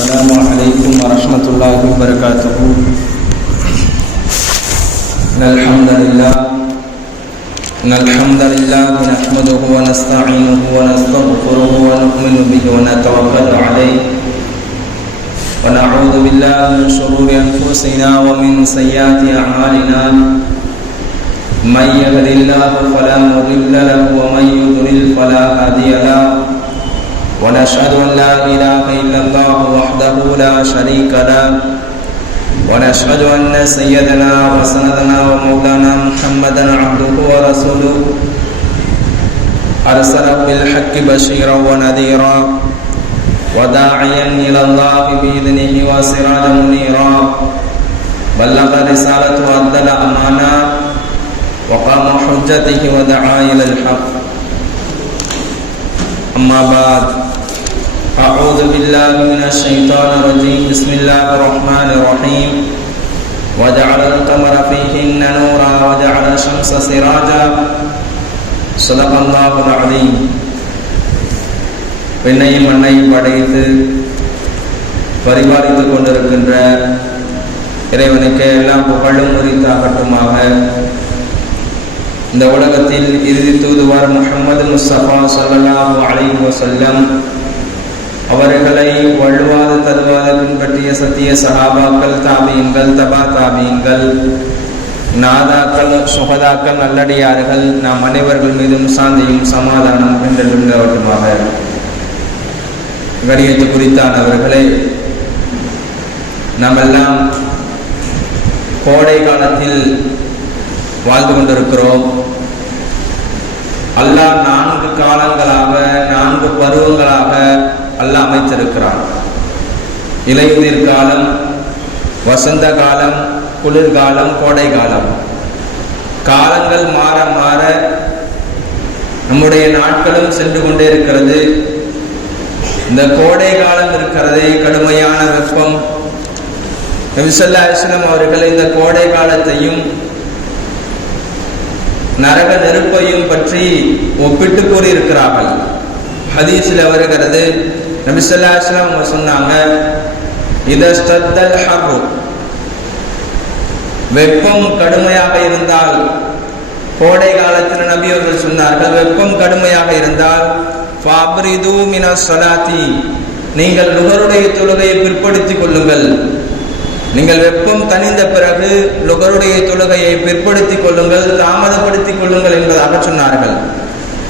السلام عليكم ورحمة الله وبركاته. إن الحمد لله نحمده ونستعينه ونستغفره ونؤمن به ونتوكل عليه ونعوذ بالله من شرور أنفسنا ومن سيئات أعمالنا. من يهد الله فلا مضل له ومن يضلل فلا هادي له. ونشهد أن لا إله إلا الله وحده لا شريك له. ونشهد أن سيدنا وسندنا ومولانا محمدا عبده ورسوله أرسله بالحق بشيرا ونذيرا وداعيا إلى الله بإذنه وسراجا منيرا. بلغ رسالة وأدى الأمانة وقام حجته ودعا إلى الحق. أما بعد، أعوذ بالله من الشيطان الرجيم. بسم الله الرحمن الرحيم. وجعل القمر فيهن نورا وجعل الشمس سراجا. صدق الله العظيم. விண்ணையும் மண்ணையும் படைத்து பரிபாலித்துக் கொண்டிருக்கின்ற இறைவனுக்கு எல்லாம் புகழும் உரித்தாகட்டுமாக. இந்த உலகத்தில் இறுதி தூதுவர் முஹம்மது முஸ்தபா ஸல்லல்லாஹு அலைஹி வஸல்லம் அவர்களை வழுவாது தருவாது பின்பற்றிய சத்திய சஹாபாக்கள், தாபீன்கள், தபா தாபீன்கள், நாதாக்கள், சுஹதாக்கள், நல்லடியார்கள் நாம் அனைவர்கள் மீதும் சாந்தியும் சமாதானம் என்றென்றும் நிலவட்டுமாக. கணியத்து குறித்தானவர்களே, நாம் எல்லாம் கோடை காலத்தில் வாழ்ந்து கொண்டிருக்கிறோம். அல்லாஹ் 4 காலங்களாக 4 பருவங்களாக அல்லாஹ் அமைத்திருக்கிறான். இலையுதிர் காலம், வசந்த காலம், குளிர்காலம், கோடை காலம். காலங்கள் மாற மாற நம்முடைய நாட்களும் சென்று கொண்டே இருக்கிறது. இந்த கோடை காலம் இருக்கிறதே, கடுமையான வெப்பம். நபி ஸல்லல்லாஹு அலைஹி வஸல்லம் அவர்கள் இந்த கோடை காலத்தையும் நரக நெருப்பையும் பற்றி ஒப்பிட்டு கூறியிருக்கிறார்கள். ஹதீஸில் வருகிறது, நபி ஸல்லல்லாஹு அலைஹி வஸல்லம் அவங்க சொன்னாங்க, இதஸ்தத்தல் ஹர்ரு, வெப்பம் கடுமையாக இருந்தால், கோடை காலத்தில் நபி அவர்கள் சொன்னார்கள், வெப்பம் கடுமையாக இருந்தால் ஃபப்ரிது மினஸ் ஸலாத்தி, நீங்கள் லுஹருடைய தொழுகையை பிற்படுத்திக் கொள்ளுங்கள். நீங்கள் வெப்பம் தணிந்த பிறகு லுஹருடைய தொழுகையை பிற்படுத்திக் கொள்ளுங்கள், தாமதப்படுத்திக் கொள்ளுங்கள் என்பதாக சொன்னார்கள்.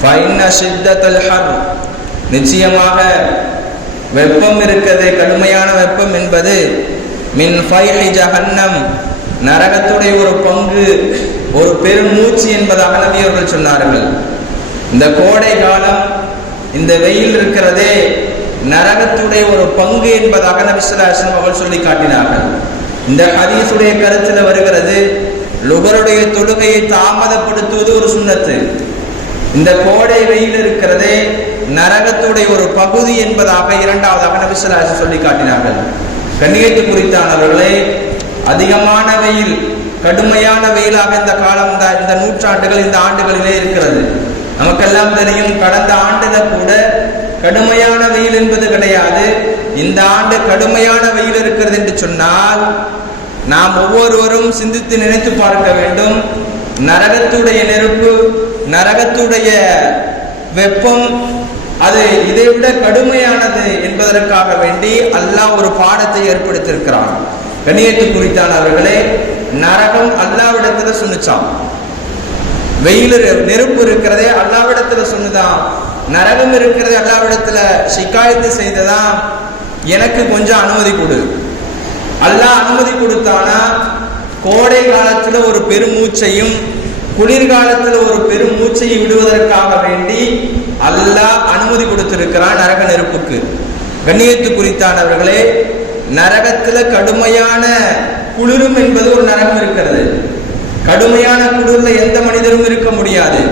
ஃபைன்ன ஷித்தத்தல் ஹர், நிச்சயமாக வெப்பம் இருக்கிறது, கடுமையான வெப்பம் என்பது மின் ஃபைஹி ஜஹன்னம், நரகத்துடைய ஒரு பங்கு, ஒரு பெரும் மூச்சு என்பதாக நபி அவர்கள் சொன்னார்கள். இந்த கோடை காலம், இந்த வெயில் இருக்கிறதே, நரகத்துடைய ஒரு பங்கு என்பதாக நபி ஸல்லல்லாஹு அலைஹி வஸல்லம் அவர்கள் சொல்லி காட்டினார்கள். இந்த ஹதீஸுடைய கருத்தில் வருகிறது, லுஹருடைய தொழுகையை தாமதப்படுத்துவது ஒரு சுன்னத்து. இந்த கோடை வெயில் இருக்கிறதே, நரகத்துடைய ஒரு பகுதி என்பதாக இரண்டாவதாக நபி ஸல்லல்லாஹு அலைஹி வஸல்லம் சொல்லி காட்டினார்கள். கண்ணியத்து குறித்தானவர்களே, அதிகமான வெயில், கடுமையான வெயிலாக இந்த காலம், இந்த நூற்றாண்டுகள், இந்த ஆண்டுகளிலே இருக்கிறது. நமக்கெல்லாம் தெரியும், கடந்த ஆண்டுல கூட கடுமையான வெயில் என்பது கிடையாது. இந்த ஆண்டு கடுமையான வெயில் இருக்கிறது என்று சொன்னால் நாம் ஒவ்வொருவரும் சிந்தித்து நினைத்து பார்க்க வேண்டும். நரகத்துடைய நெருப்பு, நரகத்துடைய வெப்பம், அது இதைவிட கடுமையானது என்பதற்காக வேண்டி அல்லாஹ் ஒரு பாடத்தை ஏற்படுத்தியிருக்கிறான். கண்ணியத்து குறித்தானவர்களே, நரகம் அல்லாஹ்விடத்துல சொன்னிச்சான். வெயில் நெருப்பு இருக்கிறதே அல்லாஹ்விடத்துல சொன்னதான். நரகம் இருக்கிறது அல்லாஹ்விடத்துல ஷிகாயத்து செய்ததான், எனக்கு கொஞ்சம் அனுமதி கொடு. அல்லாஹ் அனுமதி கொடுத்தானா கோடை காலத்துல ஒரு பெருமூச்சையும் குளிர்காலத்துல ஒரு பெருமூச்சையை விடுவதற்காக வேண்டி அல்லாஹ் அனுமதி கொடுத்திருக்கிறான் நரக நெருப்புக்கு. கண்ணியத்து குறித்தானவர்களே, நரகத்துல கடுமையான குளிரும் என்பது ஒரு நரகம் இருக்கிறது. கடுமையான குளிர்ல எந்த மனிதரும் இருக்க முடியாது.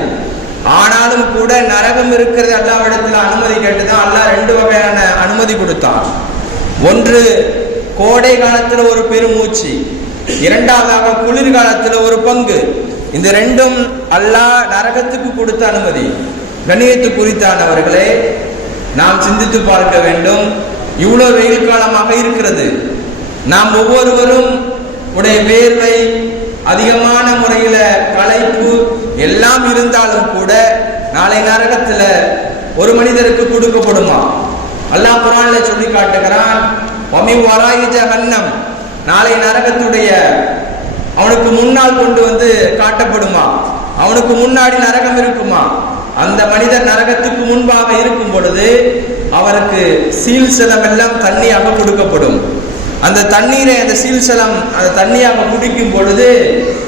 ஆனாலும் கூட நரகம் இருக்கிறது அல்லாஹ்விடத்தில் அனுமதி கேட்டுதான் அல்லாஹ் 2 வகையான அனுமதி கொடுத்தான். ஒன்று கோடை காலத்துல ஒரு பெருமூச்சு, இரண்டாவதாக குளிர்காலத்துல ஒரு பங்கு. இந்த ரெண்டும் அல்லாஹ் நரகத்துக்கு கொடுத்த அனுமதி. கண்ணியத்து குறித்தானவர்களே, நாம் சிந்தித்து பார்க்க வேண்டும். இவ்வளவு வெயில் காலமாக இருக்கிறது. நாம் ஒவ்வொருவரும் உடைய வேர்வை, அதிகமான முறையில களைப்பு எல்லாம் இருந்தாலும் கூட நாளை நரகத்துல ஒரு மனிதருக்கு கொடுக்கப்படுமா? அல்லாஹ் குர்ஆன்ல சொல்லி காட்டுகிறான், வமி வராயி ஜஹன்னம், நாளை நரகத்துடைய அவனுக்கு முன்னால் கொண்டு வந்து காட்டப்படுமா? அவனுக்கு முன்னாடி நரகம் இருக்குமா? அந்த மனிதர் நரகத்துக்கு முன்பாக இருக்கும் பொழுது அவருக்கு சீல்சலம் எல்லாம் தண்ணியாக கொடுக்கப்படும். அந்த தண்ணீரை அந்த சீல்சலம் அந்த தண்ணியாக குடிக்கும் பொழுது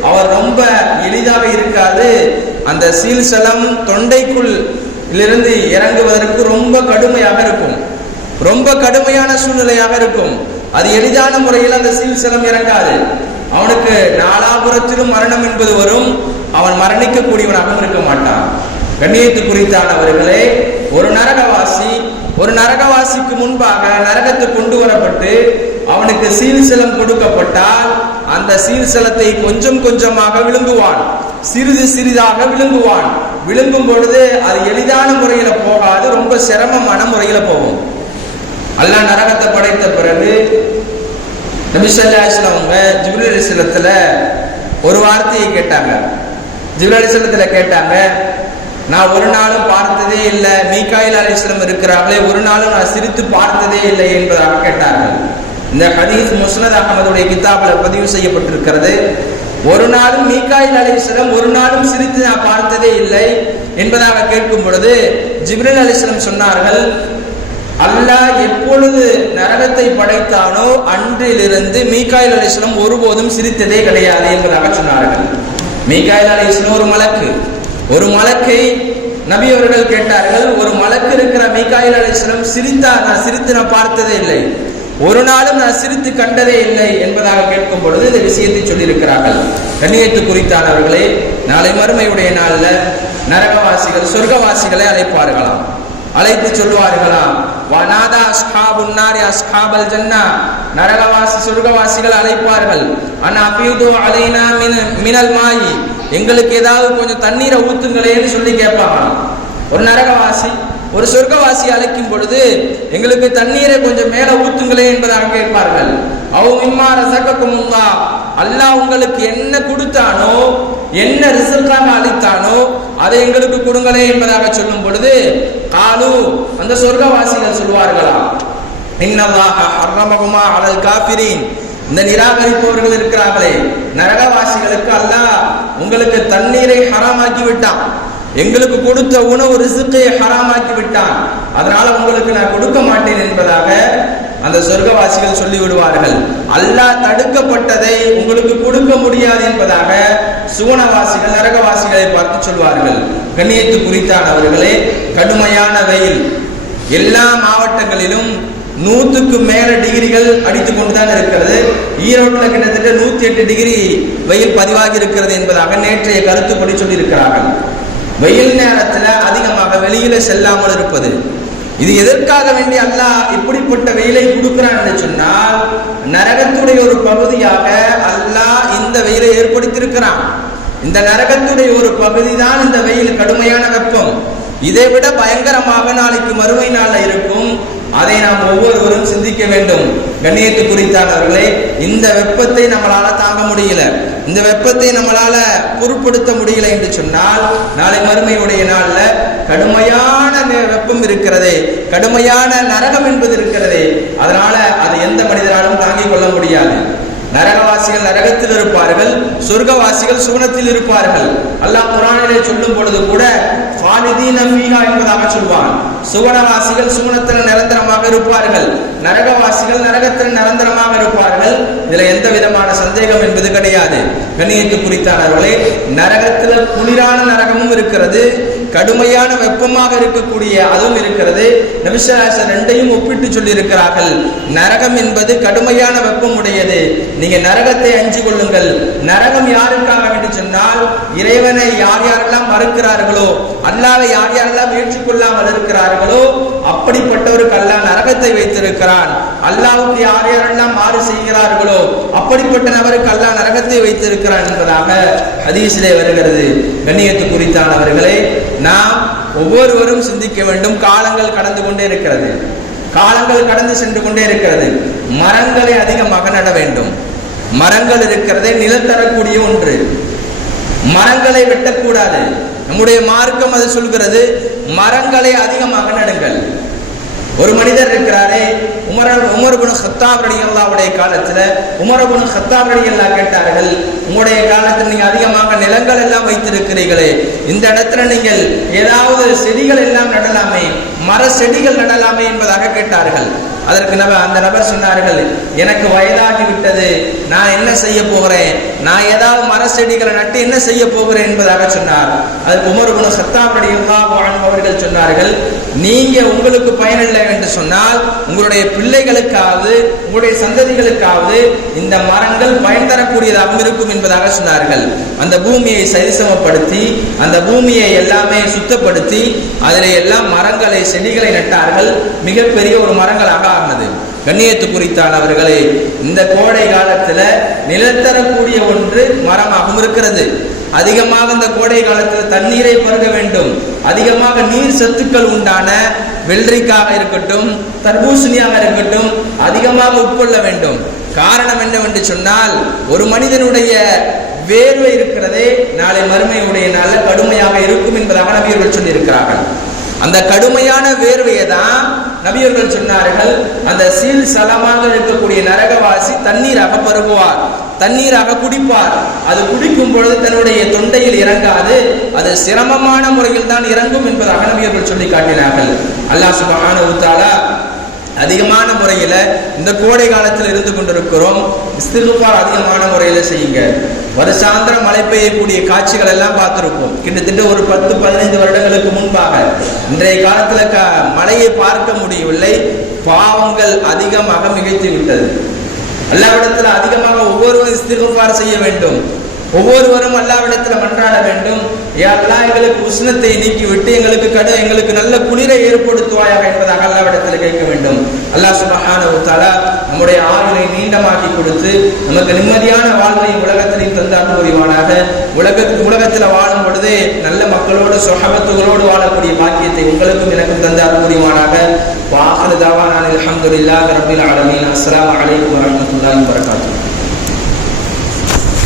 அவர் ரொம்ப எளிதாக இருக்காது. அந்த சீல்சலம் தொண்டைக்குள் இருந்து இறங்குவதற்கு ரொம்ப கடுமையாக இருக்கும். ரொம்ப கடுமையான சூழ்நிலையாக இருக்கும். அது எளிதான முறையில் அந்த சீல்சலம் இறங்காது. அவனுக்கு நாலாபுரத்திலும் மரணம் என்பது வரும். அவன் மரணிக்கக்கூடியவனாகவும் இருக்க மாட்டான். கண்ணியத்து குறித்தானவர்களே, ஒரு நரகவாசிக்கு முன்பாக நரகத்துக்கு கொண்டு வரப்பட்டு அவனுக்கு சீல்சலம் கொடுக்கப்பட்டால் அந்த சீல்சலத்தை கொஞ்சம் கொஞ்சமாக விழுங்குவான், சிறிது சிறிதாக விழுங்குவான். விழுங்கும் பொழுது அது எளிதான முறையில போகாது, ரொம்ப சிரமமான முறையில போகும். அல்லாஹ் நரகத்தை படைத்த பிறகு நபி ஸல்லல்லாஹு அலைஹி வஸல்லம் அவங்க ஜிப்ரீல் அலைஹிஸ்ஸலாத்துல ஒரு வார்த்தையை கேட்டாங்க. ஜிப்ரீல் அலைஹிஸ்ஸலாத்துல கேட்டாங்க, நான் ஒரு நாளும் பார்த்ததே இல்லை, மீகாயில் அலைஹிஸ்ஸலாம் இருக்கிறார்களே, ஒரு நாளும் நான் சிரித்து பார்த்ததே இல்லை என்பதாக கேட்டார்கள். இந்த ஹதீஸ் முஸ்னத் அஹ்மதுடைய கிதாபில் பதிவு செய்யப்பட்டிருக்கிறது. ஒரு நாளும் மீகாயில் அலைஹிஸ்ஸலாம் ஒரு நாளும் சிரித்து நான் பார்த்ததே இல்லை என்பதாக கேட்கும் பொழுது ஜிப்ரீல் அலைஹிஸ்ஸலாம் சொன்னார்கள், அல்லாஹ் எப்பொழுது நரகத்தை படைத்தானோ அன்றிலிருந்து மீகாயில் அலைஹிஸ்ஸலாம் ஒருபோதும் சிரித்ததே கிடையாது என்பதாக சொன்னார்கள். மீகாயில் அலைஹிஸ்ஸலாம் ஒரு மலக்கை நபி அவர்கள் கேட்டார்கள், ஒரு மலக்கு இருக்கிற மீகாயில் அலைஹிஸ்ஸலாம் சிரித்தார், நான் சிரித்து நான் பார்த்ததே இல்லை, ஒரு நாளும் நான் சிரித்து கண்டதே இல்லை என்பதாக கேட்கும் பொழுது இந்த விஷயத்தை சொல்லியிருக்கிறார்கள். கண்ணியத்து குறித்தானவர்களே, நாளை மறுமையுடைய நாள்ல நரகவாசிகள் சொர்க்கவாசிகளை அழைப்பார்களாம், அழைத்து சொல்வார்களாம், வனாதா அஸ்ஹாபுன் நாரி அஸ்ஹாபல் ஜன்னா, நரகவாசி சொர்க்கவாசிகள் அழைப்பார்கள், அன் அஃபீது அலைனா மினல் மாயி, எங்களுக்கு ஏதாவது கொஞ்சம் தண்ணீரை ஊத்துங்களேன்னு சொல்லி கேட்பாங்களாம். ஒரு நரகவாசி ஒரு சொர்க்கவாசி அழைக்கும் பொழுது எங்களுக்கு தண்ணீரை கொஞ்சம் மேல ஊத்துங்களே என்பதாக கேட்பார்கள். அவ் மிம்மா ரஸககுமுல்லாஹ், அல்லாஹ் உங்களுக்கு என்ன கொடுத்தானோ, என்ன ரிஸ்காக அளித்தானோ அதை எங்களுக்கு கொடுங்களே என்பதாக சொல்லும் பொழுது காலு, அந்த சொர்க்கவாசிகள் சொல்வார்களாம், இன்னல்லாஹ ஹர்ரமஹுமா அலல் காஃபிரீன், இந்த நிராகரிப்பவர்கள் இருக்கிறார்களே நரகவாசிகளுக்கு அல்லாஹ் உங்களுக்கு தண்ணீரை ஹராமாக்கி விட்டான், எங்களுக்கு கொடுத்த உணவு ரிஸ்கை ஹராமாக்கி விட்டான், அதனால உங்களுக்கு நான் கொடுக்க மாட்டேன் என்பதாக அந்த சொர்க்கவாசிகள் சொல்லி விடுவார்கள். அல்லாஹ் தடுக்கப்பட்டதை உங்களுக்கு கொடுக்க முடியாது என்பதாக சுவனவாசிகள் நரகவாசிகளை பார்த்து சொல்வார்கள். கண்ணியத்து குறித்தானவர்களே, கடுமையான வெயில் எல்லா மாவட்டங்களிலும் 100க்கு மேல டிகிரிகள் அடித்துக் கொண்டுதான் இருக்கிறது. ஈரோட்டில் கிட்டத்தட்ட 108 டிகிரி வெயில் பதிவாகி இருக்கிறது என்பதாக நேற்றைய கருத்துப்படி சொல்லி இருக்கிறார்கள். வெயில் நேரத்துல அதிகமாக வெளியில செல்லாமல் இருப்பது, இது எதற்காக வேண்டி அல்லாஹ் இப்படிப்பட்ட வெயிலை கொடுக்கிறான் என்று சொன்னால், நரகத்துடைய ஒரு பகுதியாக அல்லாஹ் இந்த வெயிலை ஏற்படுத்தியிருக்கிறான். இந்த நரகத்துடைய ஒரு பகுதி தான் இந்த வெயில், கடுமையான வெப்பம். இதை விட பயங்கரமாக நாளைக்கு மறுமை நாள்ல இருக்கும். அதை நாம் ஒவ்வொருவரும் சிந்திக்க வேண்டும். கண்ணியத்து குறித்தானவர்களே, இந்த வெப்பத்தை நம்மளால தாங்க முடியல, இந்த வெப்பத்தை நம்மளால பொருட்படுத்த முடியல என்று சொன்னால் நாளை மறுமையுடைய நாள்ல கடுமையான வெப்பம் இருக்கிறதே, கடுமையான நரகம் என்பது இருக்கிறதே, அதனால அதை எந்த மனிதராலும் தாங்கிக் கொள்ள முடியாது. நரகவாசிகள் நரகத்தில் இருப்பார்கள், சொர்க்கவாசிகள் சுவனத்தில் இருப்பார்கள். அல்லாஹ் குர்ஆனிலே சொல்லும் பொழுது கூட ஃபாலிதீன ஃபீஹா என்பதாக சொல்வான். சுவனவாசிகள் சுவனத்தில் நிரந்தரமாக இருப்பார்கள், நரகவாசிகள் நரகத்தில் நிரந்தரமாக இருப்பார்கள். இதுல எந்த விதமான சந்தேகம் என்பது கிடையாது. கண்ணியத்து குறித்தானவர்களே, நரகத்துல குளிரான நரகமும் இருக்கிறது, கடுமையான வெப்பமாக இருக்கக்கூடிய அதுவும் இருக்கிறது. நபி ஸல்லல்லாஹு அலைஹி வஸல்லம் ரெண்டையும் ஒப்பிட்டு சொல்லி இருக்கிறார்கள். நரகம் என்பது கடுமையான வெப்பம் உடையது, நீங்க நரகத்தை அஞ்சி கொள்ளுங்கள். நரகம் யாருக்காக வேண்டி சொன்னால், இறைவனை யார் யாரெல்லாம் மறுக்கிறார்களோ, அல்லாஹ்வை யார் யாரெல்லாம் ஏற்றுக்கொள்ளாமல் இருக்கிறார்களோ அப்படிப்பட்டவருக்கு அல்லாஹ் நரகத்தை வைத்திருக்கிறான். அல்லாஹ்வுக்கு யார் யாரெல்லாம் மாறு செய்கிறார்களோ அப்படிப்பட்ட நபருக்கு அல்லாஹ் நரகத்தை வைத்திருக்கிறான் என்பதாக ஹதீஸிலே வருகிறது. கண்ணியத்து குறித்தானவர்களே, நாம் ஒவ்வொருவரும் சிந்திக்க வேண்டும். காலங்கள் கடந்து கொண்டே இருக்கிறது. காலங்கள் கடந்து சென்று கொண்டே இருக்கிறது. மரங்களை அதிகமாக நட வேண்டும். மரங்கள் இருக்கிறதே நிழல் தரக்கூடிய ஒன்று. மரங்களை வெட்டக்கூடாது. நம்முடைய மார்க்கம் அது சொல்கிறது, மரங்களை அதிகமாக நடுங்கள். ஒரு மனிதர் இருக்கிறாரே, உமர் இப்னு கத்தாப் ரலியல்லாஹுடைய காலத்துல உமர் இப்னு கத்தாப் ரலியல்லாஹு கேட்டார்கள், உங்களுடைய காலத்தில் நீங்க அதிகமாக நிலங்கள் எல்லாம் வைத்திருக்கிறீர்களே, இந்த இடத்துல நீங்கள் ஏதாவது செடிகள் எல்லாம் நடலாமே, மர செடிகள் நடலாமே என்பதாக கேட்டார்கள். அதற்கு அந்த நபர் சொன்னார்கள், எனக்கு வயதாகி விட்டது, நான் என்ன செய்ய போகிறேன், நான் ஏதாவது மர செடிகளை நட்டு என்ன செய்ய போகிறேன் என்பதாக சொன்னார். அதற்கு உமர் இப்னு கத்தாப் ரலியல்லாஹு அன்ஹு அவர்கள் சொன்னார்கள், நீங்க உங்களுக்கு பயனில்லை என்று சொன்னால் உங்களுடைய பிள்ளைகளுக்காவது உங்களுடைய சந்ததிகளுக்காவது இந்த மரங்கள் பயன் தரக்கூடியதாக இருக்கும் என்பதாக சொன்னார்கள். அந்த பூமியை சரிசமப்படுத்தி அந்த பூமியை எல்லாமே சுத்தப்படுத்தி அதில் எல்லாம் மரங்களை செடிகளை நட்டார்கள். மிகப்பெரிய ஒரு மரங்களாக ஆனது. கண்ணியத்து குறித்தால் அவர்களே, இந்த கோடை காலத்துல நிலத்தரக்கூடிய ஒன்று மரமாகவும் இருக்கிறது. அதிகமாக இந்த கோடை காலத்தில் தண்ணீரை பருக வேண்டும். அதிகமாக நீர் சத்துக்கள் உண்டான வெள்ளரிக்காக இருக்கட்டும், தர்பூசணியாக இருக்கட்டும், அதிகமாக உட்கொள்ள வேண்டும். காரணம் என்னவென்று சொன்னால், ஒரு மனிதனுடைய வேர்வை இருக்கிறதே நாளை மறுமையுடைய நாள கடுமையாக இருக்கும் என்பதாக நபியர்கள் சொல்லியிருக்கிறார்கள். அந்த கடுமையான வேர்வையை தான் நபியர்கள் சொன்னார்கள், அந்த சீல் சலமாக இருக்கக்கூடிய நரகவாசி தண்ணீராக பருகுவார், தண்ணீராக குடிப்பார். அது குடிக்கும் பொழுது தன்னுடைய தொண்டையில் இறங்காது, அது சிரமமான முறையில் தான் இறங்கும் என்பதாக நபியர்கள் சொல்லி காட்டினார்கள். அல்லாஹ் சுப்ஹானஹு வ தஆலா அதிகமான முறையில் இந்த கோடை காலத்தில் இருந்து கொண்டிருக்கிறோம். இஸ்திக்ஃபார் அதிகமான முறையில் செய்யுங்க. வருஷாந்திரம் மழை பெய்யக்கூடிய காட்சிகள் எல்லாம் பார்த்திருப்போம். கிட்டத்தட்ட ஒரு 10-15 வருடங்களுக்கு முன்பாக. இன்றைய காலத்துல மழையை பார்க்க முடியவில்லை. பாவங்கள் அதிகமாக மிகைத்து விட்டது. அல்லாஹ்விடத்தில் அதிகமாக ஒவ்வொருவரும் இஸ்திக்ஃபார் செய்ய வேண்டும். ஒவ்வொருவரும் அல்லாஹ்விடத்தில் மன்றாட வேண்டும். யா அல்லாஹ், எங்களுக்கு உஷ்ணத்தை நீக்கிவிட்டு எங்களுக்கு நல்ல குளிரை ஏற்படுத்துவாயாக என்பதாக அல்லாஹ்விடத்தில் கேட்க வேண்டும். அல்லாஹ் சுப்ஹானஹு வ தஆலா நம்முடைய ஆயுளை நீண்டமாக்கி கொடுத்து நமக்கு நிம்மதியான வாழ்வை உலகத்திலையும் தந்தார் புரிவானாக. உலகத்தில் வாழும் பொழுது நல்ல மக்களோடு சொஹபத்துகளோடு வாழக்கூடிய பாக்கியத்தை உங்களுக்கும் எனக்கும் தந்தார் புரிவானாக. வ ஆகிரு தஅவானா அல்ஹம்துலில்லாஹி ரப்பில் ஆலமீன். அஸ்ஸலாமு அலைக்கும் வ ரஹ்மத்துல்லாஹி வ பரகாத்துஹு.